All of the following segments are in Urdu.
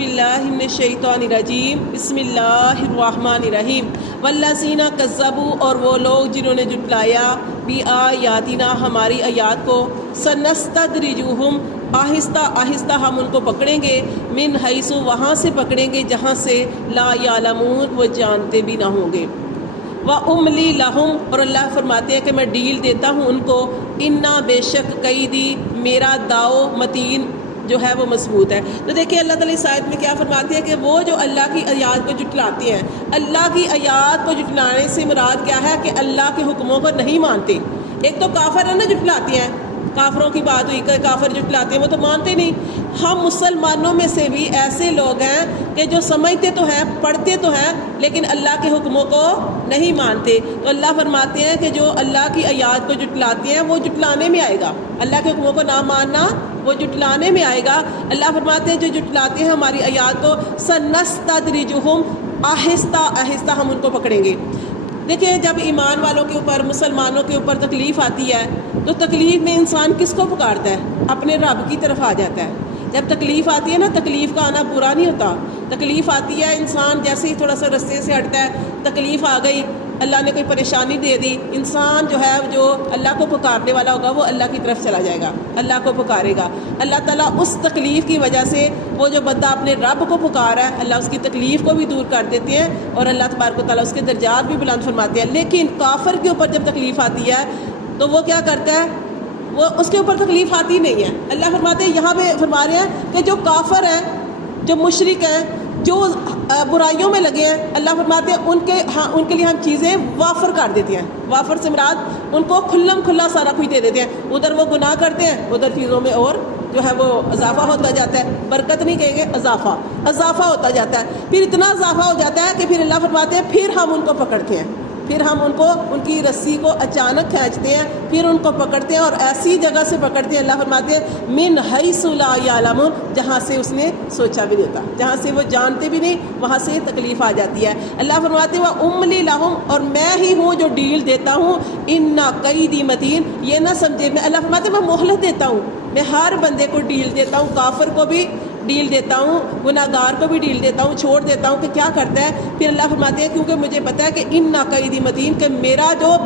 باللہ من الشیطان الرجیم بسم اللہ الرحمن الرحیم والذین کذبوا، اور وہ لوگ جنہوں نے جھٹلایا بآیاتنا، ہماری آیات کو، سنستدرجہم، آہستہ آہستہ ہم ان کو پکڑیں گے، من حیث، وہاں سے پکڑیں گے جہاں سے لا یعلمون، وہ جانتے بھی نہ ہوں گے، وَأُمْلِي لَهُمْ، اور اللہ فرماتے ہیں کہ میں ڈیل دیتا ہوں ان کو، اِنَّا، بے شک، قیدی، میرا داؤ، متین جو ہے وہ مضبوط ہے۔ تو دیکھیں اللہ تعالیٰ اس آیت میں کیا فرماتے ہیں کہ وہ جو اللہ کی آیات کو جھٹلاتے ہیں، اللہ کی آیات کو جھٹلانے سے مراد کیا ہے کہ اللہ کے حکموں کو نہیں مانتے۔ ایک تو کافر ہے نا جھٹلاتے ہیں، کافروں کی بات ہوئی کہ کافر جھٹلاتے ہیں، وہ تو مانتے نہیں۔ ہم مسلمانوں میں سے بھی ایسے لوگ ہیں کہ جو سمجھتے تو ہیں، پڑھتے تو ہیں، لیکن اللہ کے حکموں کو نہیں مانتے۔ تو اللہ فرماتے ہیں کہ جو اللہ کی آیات کو جھٹلاتے ہیں وہ جھٹلانے میں آئے گا، اللہ کے حکموں کو نہ ماننا وہ جھٹلانے میں آئے گا۔ اللہ فرماتے ہیں جو جھٹلاتے ہیں ہماری آیات کو، سنستدرجہم، آہستہ آہستہ ہم ان کو پکڑیں گے۔ دیکھیں جب ایمان والوں کے اوپر، مسلمانوں کے اوپر تکلیف آتی ہے تو تکلیف میں انسان کس کو پکارتا ہے؟ اپنے رب کی طرف آ جاتا ہے۔ جب تکلیف آتی ہے نا، تکلیف کا آنا برا نہیں ہوتا، تکلیف آتی ہے انسان جیسے ہی تھوڑا سا رستے سے ہٹتا ہے، تکلیف آ گئی، اللہ نے کوئی پریشانی دے دی، انسان جو ہے جو اللہ کو پکارنے والا ہوگا وہ اللہ کی طرف چلا جائے گا، اللہ کو پکارے گا۔ اللہ تعالیٰ اس تکلیف کی وجہ سے وہ جو بندہ اپنے رب کو پکارا ہے، اللہ اس کی تکلیف کو بھی دور کر دیتے ہیں اور اللہ تبارک و تعالیٰ اس کے درجات بھی بلند فرماتے ہیں۔ لیکن کافر کے اوپر جب تکلیف آتی ہے تو وہ کیا کرتا ہے؟ وہ اس کے اوپر تکلیف آتی نہیں ہے۔ اللہ فرماتے ہیں، یہاں پہ فرما رہے ہیں کہ جو کافر ہیں، جو مشرک ہیں، جو برائیوں میں لگے ہیں، اللہ فرماتے ہیں ان کے لیے ہم چیزیں وافر کر دیتے ہیں۔ وافر سے مراد ان کو کھلم کھلا سارا کچھ دے دیتے ہیں۔ ادھر وہ گناہ کرتے ہیں، ادھر چیزوں میں اور جو ہے وہ اضافہ ہوتا جاتا ہے، برکت نہیں کہیں گے، اضافہ ہوتا جاتا ہے۔ پھر اتنا اضافہ ہو جاتا ہے کہ پھر اللہ فرماتے ہیں پھر ہم ان کو پکڑتے ہیں، پھر ہم ان کو ان کی رسی کو اچانک کھینچتے ہیں، پھر ان کو پکڑتے ہیں اور ایسی جگہ سے پکڑتے ہیں، اللہ فرماتے ہیں من حیث لا یعلمون، جہاں سے اس نے سوچا بھی نہیں ہوتا، جہاں سے وہ جانتے بھی نہیں، وہاں سے تکلیف آ جاتی ہے۔ اللہ فرماتے ہیں وَأُمْلِي لَهُمْ، اور میں ہی ہوں جو ڈیل دیتا ہوں، اِنَّ قَیْدِی مَتِین، یہ نہ سمجھے میں، اللہ فرماتے ہیں میں مہلت دیتا ہوں، میں ہر بندے کو ڈیل دیتا ہوں، کافر کو بھی ڈیل دیتا ہوں، گناہ گار کو بھی ڈیل دیتا ہوں، چھوڑ دیتا ہوں کہ کیا کرتا ہے۔ پھر اللہ فرماتے ہیں کیونکہ مجھے پتا ہے کہ ان قیدی متین، کہ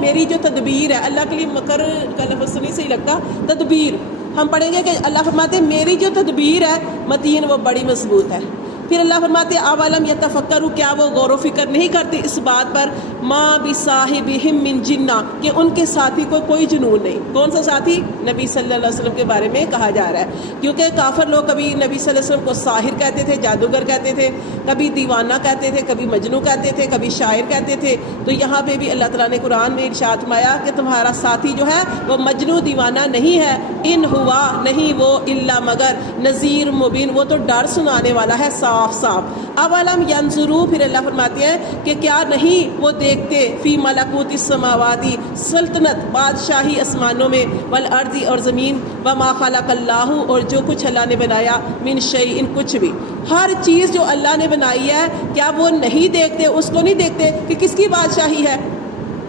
میری جو تدبیر ہے، اللہ کے لیے مکر کا لفظ نہیں صحیح لگتا، تدبیر ہم پڑھیں گے کہ اللہ فرماتے ہیں میری جو تدبیر ہے متین، وہ بڑی مضبوط ہے۔ پھر اللہ فرماتے ہیں اولم یتفکروا، کیا وہ غور و فکر نہیں کرتے اس بات پر، ما بصاحبہم من جنہ، کہ ان کے ساتھی کو کوئی جنون نہیں۔ کون سا ساتھی؟ نبی صلی اللہ علیہ وسلم کے بارے میں کہا جا رہا ہے، کیونکہ کافر لوگ کبھی نبی صلی اللہ علیہ وسلم کو ساحر کہتے تھے، جادوگر کہتے تھے، کبھی دیوانہ کہتے تھے، کبھی مجنوں کہتے تھے، کبھی شاعر کہتے تھے۔ تو یہاں پہ بھی اللہ تعالیٰ نے قرآن میں ارشاد فرمایا کہ تمہارا ساتھی جو ہے وہ مجنوں دیوانہ نہیں ہے، ان ہوا، نہیں وہ، الا مگر، نذیر مبین، وہ تو ڈر سنانے والا ہے صاف صاف۔ اولم ینظروا، پھر اللہ فرماتے ہیں کہ کیا نہیں وہ دیکھتے، فی ملکوت السماوات، سلطنت بادشاہی آسمانوں میں، والارض، اور زمین، وما خلق اللہ، اور جو کچھ اللہ نے بنایا، من شیء، کچھ بھی، ہر چیز جو اللہ نے بنائی ہے، کیا وہ نہیں دیکھتے، اس کو نہیں دیکھتے کہ کس کی بادشاہی ہے،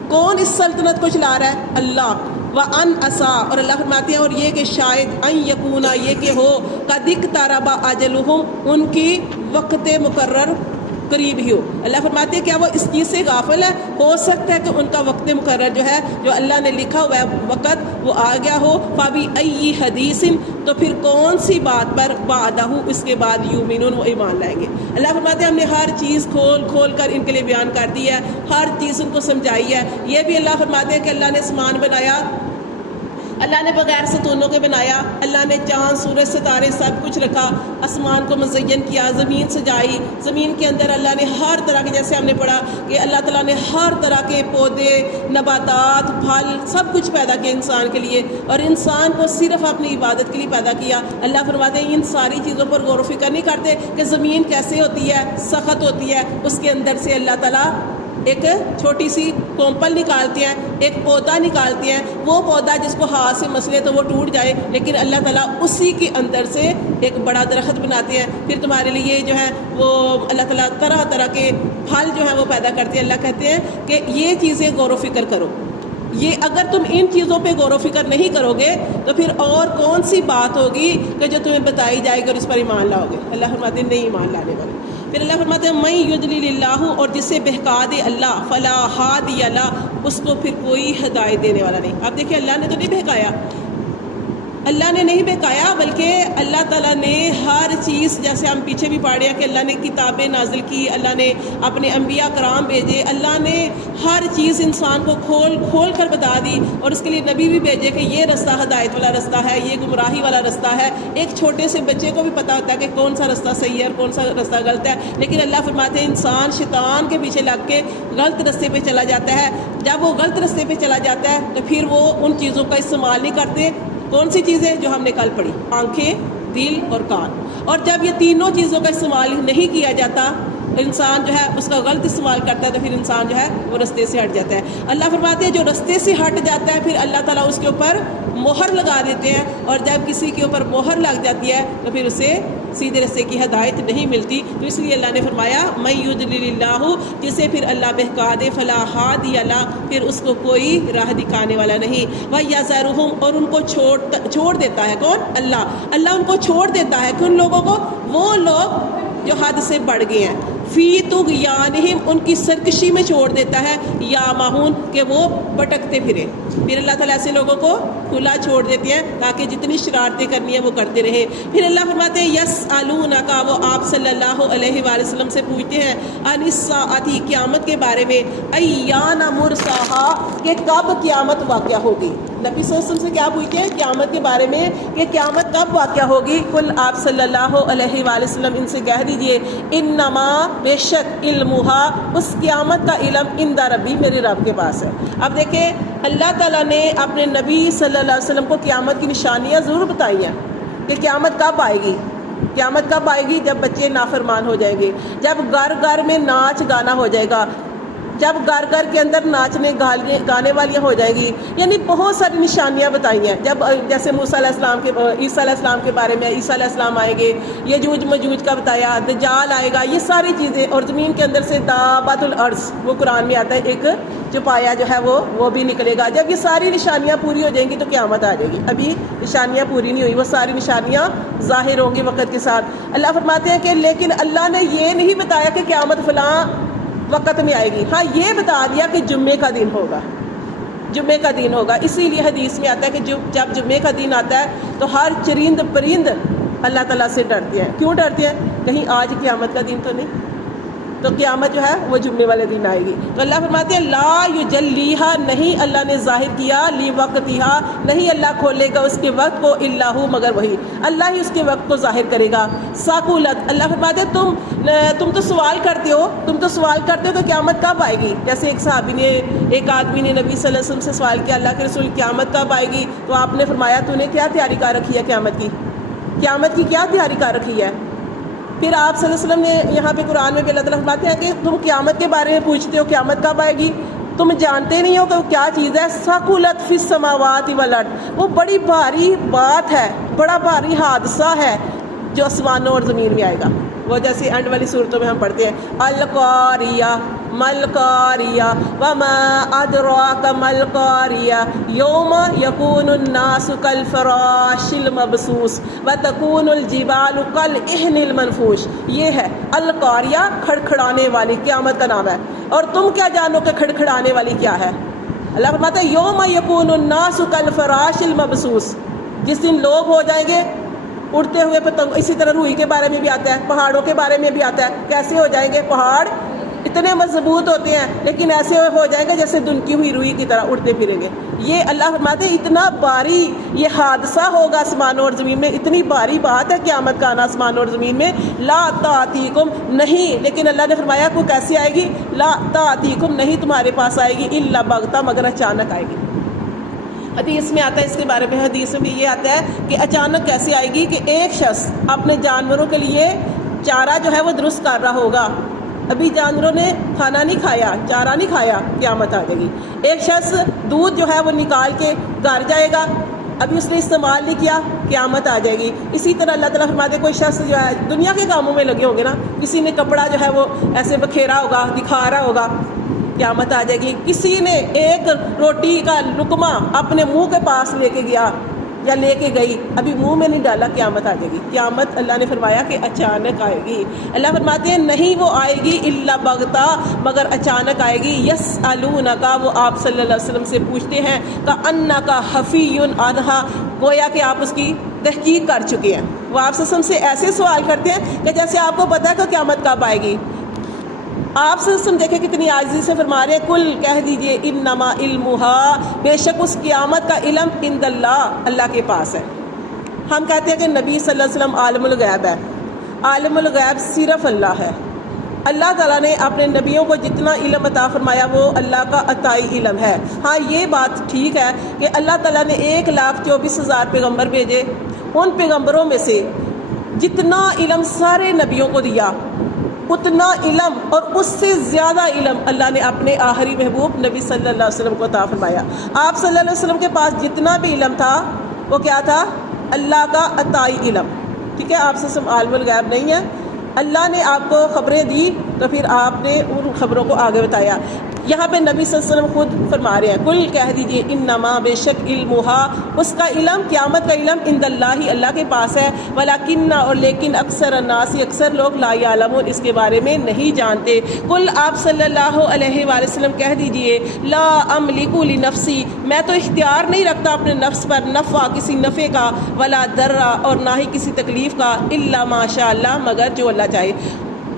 کون اس سلطنت کو چلا رہا ہے؟ اللہ۔ وَأَنْ عَسَىٰ، اور اللہ فرماتے ہیں اور یہ کہ شاید، ان یکونا، یہ کہ ہو، قَدِ اقْتَرَبَ أَجَلُهُمْ، ان کی وقت مقرر قریب ہی ہو۔ اللہ فرماتے ہیں کیا وہ اس چیز سے غافل ہے؟ ہو سکتا ہے کہ ان کا وقت مقرر جو ہے، جو اللہ نے لکھا ہوا ہے وقت، وہ آ گیا ہو۔ فَبِأَيِّ حَدِيثٍ، تو پھر کون سی بات پر، بَعْدَهُ، اس کے بعد، یُؤْمِنُونَ، وہ ایمان لائیں گے۔ اللہ فرماتے ہیں ہم نے ہر چیز کھول کھول کر ان کے لیے بیان کر دی ہے، ہر چیز ان کو سمجھائی ہے۔ یہ بھی اللہ فرماتے ہیں کہ اللہ نے آسمان بنایا، اللہ نے بغیر ستونوں کے بنایا، اللہ نے چاند، سورج، ستارے سب کچھ رکھا، آسمان کو مزین کیا، زمین سجائی، زمین کے اندر اللہ نے ہر طرح کے، جیسے ہم نے پڑھا کہ اللہ تعالیٰ نے ہر طرح کے پودے، نباتات، پھل، سب کچھ پیدا کیا انسان کے لیے، اور انسان کو صرف اپنی عبادت کے لیے پیدا کیا۔ اللہ فرماتے ہیں ان ساری چیزوں پر غور و فکر نہیں کرتے کہ زمین کیسے ہوتی ہے، سخت ہوتی ہے، اس کے اندر سے اللہ تعالیٰ ایک چھوٹی سی کومپل نکالتے ہیں، ایک پودا نکالتے ہیں، وہ پودا جس کو ہاتھ سے مسلے تو وہ ٹوٹ جائے، لیکن اللہ تعالیٰ اسی کے اندر سے ایک بڑا درخت بناتے ہیں۔ پھر تمہارے لیے جو ہے وہ اللہ تعالیٰ طرح طرح کے پھل جو ہیں وہ پیدا کرتے ہیں۔ اللہ کہتے ہیں کہ یہ چیزیں غور و فکر کرو، یہ اگر تم ان چیزوں پہ غور و فکر نہیں کرو گے تو پھر اور کون سی بات ہوگی کہ جو تمہیں بتائی جائے گی اور اس پر ایمان لاؤ گے؟ اللہ فرماتے ہیں نہیں ایمان لانے والے۔ پھر اللہ فرماتے ہیں من یضلل اللہ، اور جسے بہکا دے اللہ، فلا ہادی له، اس کو پھر کوئی ہدایت دینے والا نہیں۔ اب دیکھیں اللہ نے تو نہیں بہکایا، اللہ نے نہیں بہکایا، بلکہ اللہ تعالیٰ نے ہر چیز، جیسے ہم پیچھے بھی پڑھ رہے ہیں کہ اللہ نے کتابیں نازل کی، اللہ نے اپنے انبیاء کرام بھیجے، اللہ نے ہر چیز انسان کو کھول کر بتا دی، اور اس کے لیے نبی بھی بھیجے کہ یہ رستہ ہدایت والا رستہ ہے، یہ گمراہی والا رستہ ہے۔ ایک چھوٹے سے بچے کو بھی پتہ ہوتا ہے کہ کون سا رستہ صحیح ہے اور کون سا رستہ غلط ہے، لیکن اللہ فرماتے ہیں انسان شیطان کے پیچھے لگ کے غلط رستے پہ چلا جاتا ہے۔ جب وہ غلط رستے پہ چلا جاتا ہے تو پھر وہ ان چیزوں کا استعمال نہیں کرتے۔ کون سی چیزیں جو ہم نے کل پڑھی؟ آنکھیں، دل اور کان۔ اور جب یہ تینوں چیزوں کا استعمال نہیں کیا جاتا، انسان جو ہے اس کا غلط استعمال کرتا ہے، تو پھر انسان جو ہے وہ رستے سے ہٹ جاتا ہے۔ اللہ فرماتے ہیں جو رستے سے ہٹ جاتا ہے پھر اللہ تعالیٰ اس کے اوپر مہر لگا دیتے ہیں، اور جب کسی کے اوپر مہر لگ جاتی ہے تو پھر اسے سیدھے رستے کی ہدایت نہیں ملتی۔ تو اس لیے اللہ نے فرمایا من یضلل اللہ، جسے پھر اللہ بہکا دے، فلا ہادی له، پھر اس کو کوئی راہ دکھانے والا نہیں۔ وَيَذَرُهُمْ، اور ان کو چھوڑ دیتا ہے کون؟ اللہ ان کو چھوڑ دیتا ہے، کن لوگوں کو؟ وہ لوگ جو حد سے بڑھ گئے ہیں، فی طغیانہم، ان کی سرکشی میں چھوڑ دیتا ہے، یا ماہون، کہ وہ بھٹکتے پھرے۔ پھر اللہ تعالیٰ ایسے لوگوں کو کھلا چھوڑ دیتے ہیں تاکہ جتنی شرارتیں کرنی ہیں وہ کرتے رہے۔ پھر اللہ فرماتے ہیں یسألونک، وہ آپ صلی اللہ علیہ وآلہ وسلم سے پوچھتے ہیں، عن الساعۃ، قیامت کے بارے میں، ایان مرساہا، کہ کب قیامت واقع ہوگی۔ نبی صلی اللہ علیہ وسلم سے کیا پوچھتے ہیں؟ قیامت کے بارے میں کہ قیامت کب واقع ہوگی۔ کل آپ صلی اللہ علیہ وآلہ وسلم ان سے کہہ دیجئے، انما، بے شک، علمہا، اس قیامت کا علم، عند ربی، میرے رب کے پاس ہے۔ اب دیکھیں اللہ تعالیٰ نے اپنے نبی صلی اللہ علیہ وسلم کو قیامت کی نشانیاں ضرور بتائی ہیں کہ قیامت کب آئے گی۔ قیامت کب آئے گی؟ جب بچے نافرمان ہو جائیں گے، جب گھر گھر میں ناچ گانا ہو جائے گا، جب گھر گھر کے اندر ناچنے گانے والیاں ہو جائیں گی، یعنی بہت ساری نشانیاں بتائی ہیں۔ جب جیسے موسیٰ علیہ السلام کے، عیسیٰ علیہ السلام کے بارے میں، عیسیٰ علیہ السلام آئیں گے، یجوج مجوج کا بتایا، دجال آئے گا، یہ ساری چیزیں، اور زمین کے اندر سے دابۃ الارض، وہ قرآن میں آتا ہے، ایک چپایا جو ہے وہ بھی نکلے گا۔ جب یہ ساری نشانیاں پوری ہو جائیں گی تو قیامت آ جائے گی۔ ابھی نشانیاں پوری نہیں ہوئی، وہ ساری نشانیاں ظاہر ہوں گی وقت کے ساتھ۔ اللہ فرماتے ہیں کہ لیکن اللہ نے یہ نہیں بتایا کہ قیامت فلاں وقت میں آئے گی، ہاں یہ بتا دیا کہ جمعے کا دن ہوگا، جمعے کا دن ہوگا۔ اسی لیے حدیث میں آتا ہے کہ جب جمعے کا دن آتا ہے تو ہر چرند پرند اللہ تعالیٰ سے ڈرتے ہیں۔ کیوں ڈرتے ہیں؟ کہیں آج قیامت کا دن تو نہیں، تو قیامت جو ہے وہ جمعے والے دن آئے گی۔ تو اللہ فرماتے ہیں لا یجلیہا، نہیں اللہ نے ظاہر کیا، لی وقتہا، نہیں اللہ کھولے گا اس کے وقت کو، الا ہو، مگر وہی، اللہ ہی اس کے وقت کو ظاہر کرے گا۔ ثقلت، اللہ فرماتے ہیں تم تو سوال کرتے ہو کہ قیامت کب آئے گی۔ جیسے ایک آدمی نے نبی صلی اللہ علیہ وسلم سے سوال کیا، اللہ کے رسول قیامت کب آئے گی؟ تو آپ نے فرمایا تو نے کیا تیاری کر رکھی ہے قیامت کی کیا تیاری کر رکھی ہے؟ پھر آپ صلی اللہ علیہ وسلم نے یہاں پہ قرآن میں بھی اللہ تعالیٰ فرماتے ہیں کہ تم قیامت کے بارے میں پوچھتے ہو، قیامت کب آئے گی؟ تم جانتے نہیں ہو کہ وہ کیا چیز ہے۔ ثقلت فی السماوات والارض، وہ بڑی بھاری بات ہے، بڑا بھاری حادثہ ہے جو آسمانوں اور زمین میں آئے گا۔ وہ جیسے اینڈ والی صورتوں میں ہم پڑھتے ہیں القاریہ ملقاریہ وما ادراک ملقاریہ یوم یکون الناس کالفراش المبثوث وتکون الجبال کالعہن المنفوش۔ یہ ہے القاریہ، کھڑکھڑانے والی، قیامت کا نام ہے۔ اور تم کیا جانو کہ کھڑکھڑانے والی کیا ہے؟ اللہ فرماتا ہے یوم یکون الناس کالفراش المبثوث، جس دن لوگ ہو جائیں گے اڑتے ہوئے پتنگ۔ اسی طرح روئی کے بارے میں بھی آتا ہے، پہاڑوں کے بارے میں بھی آتا ہے، کیسے ہو جائیں گے؟ پہاڑ اتنے مضبوط ہوتے ہیں لیکن ایسے ہو جائیں گے جیسے دنکی ہوئی روئی کی طرح اڑتے پھریں گے۔ یہ اللہ فرماتے ہیں اتنا بھاری یہ حادثہ ہوگا آسمانوں اور زمین میں، اتنی بھاری بات ہے قیامت کا آنا آسمانوں اور زمین میں۔ لا تاتیکم، نہیں، لیکن اللہ نے فرمایا کو کیسے آئے گی؟ لا تاتیکم، نہیں تمہارے پاس آئے گی، الا بغتہ، مگر اچانک آئے گی۔ حدیث میں آتا ہے اس کے بارے میں، حدیث میں یہ آتا ہے کہ اچانک کیسے آئے گی کہ ایک شخص اپنے جانوروں کے لیے چارہ جو ہے وہ درست کر رہا ہوگا، ابھی جانوروں نے کھانا نہیں کھایا، چارہ نہیں کھایا، قیامت آ جائے گی۔ ایک شخص دودھ جو ہے وہ نکال کے گھر جائے گا، ابھی اس نے استعمال نہیں کیا، قیامت آ جائے گی۔ اسی طرح اللہ تعالیٰ فرماتے کوئی شخص جو ہے دنیا کے کاموں میں لگے ہوں گے نا، کسی نے کپڑا جو ہے وہ ایسے بکھیرا ہوگا، دکھا رہا ہوگا، قیامت آ جائے گی. کسی نے ایک روٹی کا لقمہ اپنے منہ کے پاس لے کے گیا یا لے کے گئی, ابھی منہ میں نہیں ڈالا, قیامت آ جائے گی. قیامت اللہ نے فرمایا کہ اچانک آئے گی. اللہ فرماتے ہیں نہیں وہ آئے گی الا بغتہ, مگر اچانک آئے گی. یسألونک, وہ آپ صلی اللہ علیہ وسلم سے پوچھتے ہیں, کأنک حفی عنہا, گویا کہ آپ اس کی تحقیق کر چکے ہیں. وہ آپ صلی اللہ علیہ وسلم سے ایسے سوال کرتے ہیں کہ جیسے آپ کو پتہ ہے کہ قیامت کب آئے گی. آپ صلی اللہ علیہ وسلم دیکھیں کتنی عاجزی سے فرما رہے ہیں, کل کہہ دیجئے انما علمھا, بے شک اس قیامت کا علم عند اللہ, اللہ کے پاس ہے. ہم کہتے ہیں کہ نبی صلی اللہ علیہ وسلم عالم الغیب ہے. عالم الغیب صرف اللہ ہے. اللہ تعالیٰ نے اپنے نبیوں کو جتنا علم عطا فرمایا وہ اللہ کا عطائی علم ہے. ہاں یہ بات ٹھیک ہے کہ اللہ تعالیٰ نے 1,24,000 پیغمبر بھیجے, ان پیغمبروں میں سے جتنا علم سارے نبیوں کو دیا اتنا علم اور اس سے زیادہ علم اللہ نے اپنے آخری محبوب نبی صلی اللہ علیہ وسلم کو عطا فرمایا. آپ صلی اللہ علیہ وسلم کے پاس جتنا بھی علم تھا وہ کیا تھا؟ اللہ کا عطائی علم. ٹھیک ہے, آپ سے عالم الغیب نہیں ہے. اللہ نے آپ کو خبریں دی تو پھر آپ نے ان خبروں کو آگے بتایا. یہاں پہ نبی صلی اللہ علیہ وسلم خود فرما رہے ہیں, کل کہہ دیجئے انما, بے شک علمھا, اس کا علم, قیامت کا علم عند اللہ, اللہ کے پاس ہے. ولکن, اور لیکن, اکثر الناس, اکثر لوگ لا یعلمون, اس کے بارے میں نہیں جانتے. کل, آپ صلی اللہ علیہ وآلہ وسلم کہہ دیجئے, لا املک لنفسی, میں تو اختیار نہیں رکھتا اپنے نفس پر نفع, کسی نفع کا, ولا ضرا, اور نہ ہی کسی تکلیف کا, الا ما شاء اللہ, مگر جو اللہ چاہے.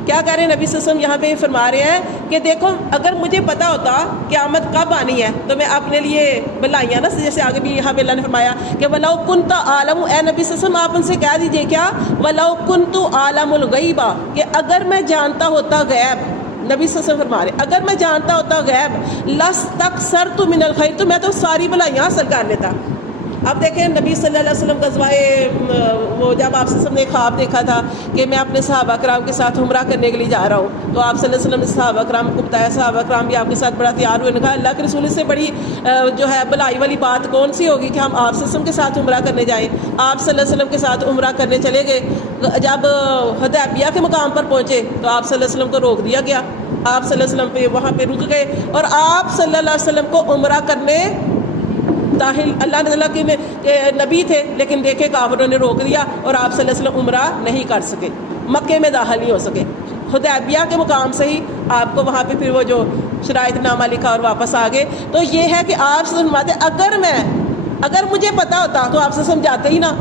کیا کہہ رہے ہیں نبی صلی اللہ علیہ وسلم یہاں پہ فرما رہے ہیں کہ دیکھو اگر مجھے پتا ہوتا قیامت کب آنی ہے تو میں اپنے لیے بلائیاں نا, جیسے آگے بھی یہاں پہ اللہ نے فرمایا کہ وَلَوْ كُنْتَ أَعْلَمُ, اے نبی صلی اللہ علیہ وسلم آپ ان سے کہہ دیجئے کیا, وَلَوْ كُنْتُ أَعْلَمُ الْغَيْبَ, کہ اگر میں جانتا ہوتا غیب. نبی صلی اللہ علیہ وسلم فرما رہے اگر میں جانتا ہوتا غیب, لَاسْتَكْثَرْتُ مِنَ الْخَيْرِ, تو میں تو ساری بلائیاں حاصل کر لیتا. اب دیکھیں نبی صلی اللہ علیہ وسلم غزوہ وہ جب آپ صلی اللہ علیہ وسلم نے خواب دیکھا تھا کہ میں اپنے صحابہ کرام کے ساتھ عمرہ کرنے کے لیے جا رہا ہوں, تو آپ صلی اللہ علیہ وسلم نے صحابہ کرام کو بتایا, صحابہ کرام بھی آپ کے ساتھ بڑا تیار ہوئے. نے کہا اللہ کے رسول سے بڑی جو ہے بلائی والی بات کون سی ہوگی کہ ہم آپ صلی اللہ علیہ وسلم کے ساتھ عمرہ کرنے جائیں. آپ صلی اللہ علیہ وسلم کے ساتھ عمرہ کرنے چلے گئے. جب حدیبیہ کے مقام پر پہنچے تو آپ صلی اللہ علیہ وسلم کو روک دیا گیا. آپ صلی اللہ علیہ وسلم پہ وہاں پہ رک گئے اور آپ صلی اللہ علیہ وسلم کو عمرہ کرنے داخل, اللہ تعالیٰ کے نبی تھے لیکن دیکھے کافروں نے روک دیا اور آپ صلی اللہ علیہ وسلم عمرہ نہیں کر سکے, مکے میں داخل نہیں ہو سکے. حدیبیہ کے مقام سے ہی آپ کو وہاں پہ پھر وہ جو شرائط نامہ لکھا اور واپس آ گئے. تو یہ ہے کہ آپ سے فرماتے اگر مجھے پتا ہوتا تو آپ سے سمجھاتے ہی نا.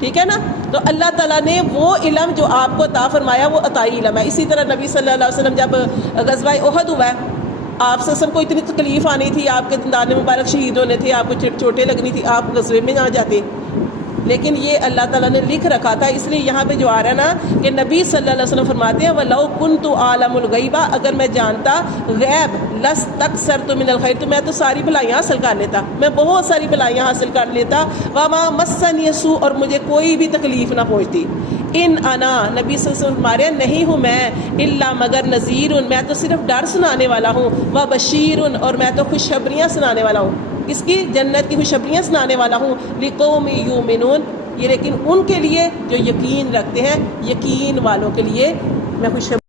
ٹھیک ہے نا, تو اللہ تعالیٰ نے وہ علم جو آپ کو عطا فرمایا وہ عطائی علم ہے. اسی طرح نبی صلی اللہ علیہ وسلم جب غزوہ احد ہوا ہے, آپ صلی اللہ علیہ وسلم کو اتنی تکلیف آنی تھی, آپ کے دندان مبارک شہید ہونے تھے, آپ کو چوٹیں لگنی تھی, آپ غزوے میں نہ جاتے, لیکن یہ اللہ تعالیٰ نے لکھ رکھا تھا. اس لیے یہاں پہ جو آ رہا ہے نا کہ نبی صلی اللہ علیہ وسلم فرماتے ہیں وَلَوْ كُنْتُ أَعْلَمُ الْغَيْبَ, اگر میں جانتا غیب, لَاسْتَكْثَرْتُ مِنَ الْخَيْرِ, تو میں تو ساری بھلائیاں حاصل کر لیتا, میں بہت ساری بھلائیاں حاصل کر لیتا. وَمَا مَسَّنِيَ السُّوءُ, اور مجھے کوئی بھی تکلیف نہ پہنچتی. ان انا, نبی صلی اللہ علیہ وسلم ہمارے نہیں ہوں میں, الا مگر نذیر, میں تو صرف ڈر سنانے والا ہوں, و بشیر, اور میں تو خوشخبریاں سنانے والا ہوں. اس کی جنت کی خوشخبریاں سنانے والا ہوں. لقوم یؤمنون, یہ لیکن ان کے لیے جو یقین رکھتے ہیں, یقین والوں کے لیے میں خوشخبری